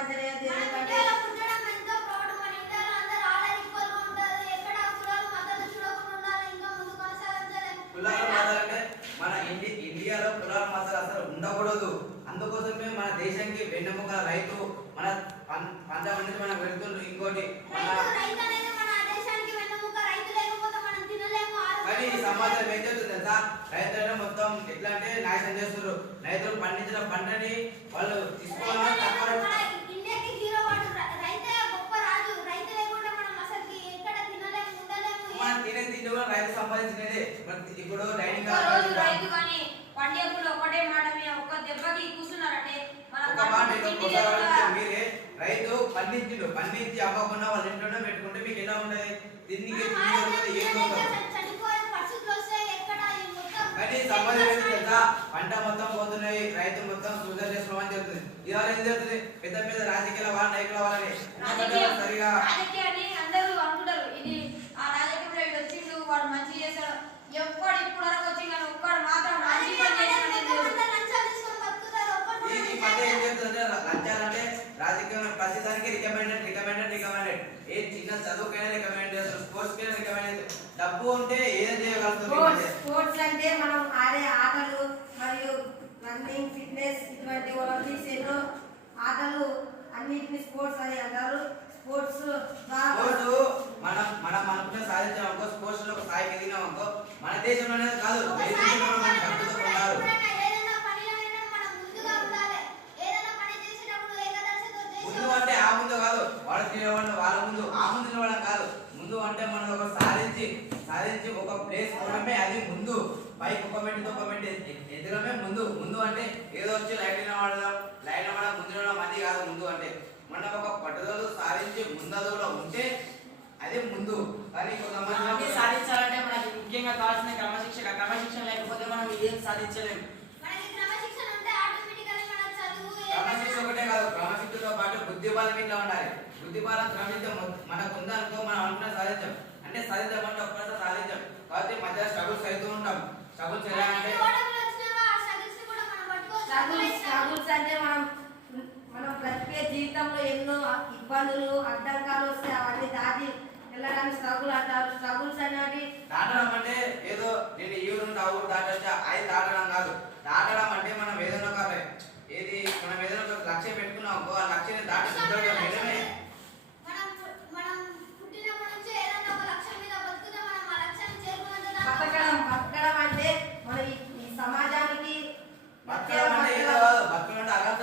పంచలేదు మన ఇండియాలో కులాల మతాలు అసలు ఉండకూడదు. అందుకోసమే మన దేశానికి వెన్నెముక రైతు. మన పంజాబ్ నుంచి మనం వెళ్తుండ్రు. ఇంకోటి కానీ ఈ సమాజం ఏం చేస్తుంది తెలుసా? రైతులను మొత్తం ఎట్లా అంటే నాశనం చేస్తున్నారు. రైతులు పండించిన పంటని వాళ్ళు తీసుకోవాలని తినే తిండి కూడా రైతు సంపాదించినదే. ఇప్పుడు డైనింగ్ రైతు కానీ పండుగలు ఒకటే మాట మీద ఒక్క దెబ్బకి కూర్చున్నారంటే మీరే రైతు పండించి అమ్మకుండా వాళ్ళ ఇంట్లోనే పెట్టుకుంటే మీకు ఎలా ఉంటది? దీనికి కానీ సంపాదించి తెలుసా? పంట మొత్తం పోతున్నాయి, రైతు మొత్తం సూసైడ్ చేసుకోమని చెప్తుంది. ఇవాళ ఏం జరుగుతుంది? పెద్ద పెద్ద రాజకీయాల వాళ్ళ నాయకుల వాళ్ళని సరిగా అందరూ అనుకుంటారు ఇది ఆ రాజకీయంలో వచ్చిండు వాడు మంచి చేశాడు. ఎప్పుడు ఇప్పుడు వరకు వచ్చి కానీ ఒక్కడు మాత్రం లంచాలంటే రాజకీయంలో ప్రతిదానికి రికమెండెడ్ ఏ చిన్న చదువుకైనా రికమెండ్ చేస్తారు, స్పోర్ట్స్ కైనా రికమెండ్. డబ్బు ఉంటే ఏం చేయగలుగుతుంది? స్పోర్ట్స్ అంటే మనం ఆడే ఆటలు మరియు రన్నింగ్, ఫిట్నెస్ ఇటువంటి ఒలింపిక్స్ ఎన్నో ఆటలు అన్నిటిని స్పోర్ట్స్ అని అంటారు. స్పోర్ట్స్ మనం అనుకున్న సాధించామనుకో, స్పోర్ట్స్ లో ఒక స్థాయికి ఎదిగినామనుకో, మన దేశంలోనే కాదు ముందు అంటే ఆ ముందు కాదు వాళ్ళ ముందు ఆ ముందు నిలవడం కాదు. ముందు అంటే మనం ఒక సాధించి ఒక ప్లేస్ కొనడమే అది ముందు. పైకి ఒక మెట్టి ఎదగడమే ముందు అంటే ఏదో వచ్చి లైన్ వాడదాం ముందు మంది కాదు. ముందు అంటే మనం ఒక పట్టుదల సాధించి ముందడుగులో ఉంటే అదే ముందు. కానీ కొంతమంది సాధించాలంటే మనకి ముఖ్యంగా కావాల్సిన క్రమశిక్షణ లేకపోతే మనం ఏం సాధించలేము. క్రమశిక్షణ ఒకటే కాదు, క్రమశిక్షణతో పాటు బుద్ధిబలం ఇట్లా ఉండాలి. బుద్ధిబలం క్రమించం మనకు ఉందనుకో మనం అనుకున్న సాధించాం అంటే సాధించామంటే ఒక్కసారి సాధించాం. కాబట్టి మధ్య స్ట్రగుల్స్ అవుతూ ఉంటాం. స్ట్రగుల్స్ ఎలా అంటే స్ట్రగుల్స్ అంటే మనం బ్రతికే జీవితంలో ఎన్నో ఇబ్బందులు అడ్డంకాలు వస్తాయి. అవన్నీ దాటి వెళ్ళడానికి స్ట్రగుల్ అంటారు. స్ట్రగుల్స్ అనేవి దాటడం అంటే ఏదో నేను ఈ ఊరు నుండి ఆ ఊరు దాటొచ్చా అది దాటడం కాదు. దాటడం అంటే మనం ఏదైనా ఒక ఏది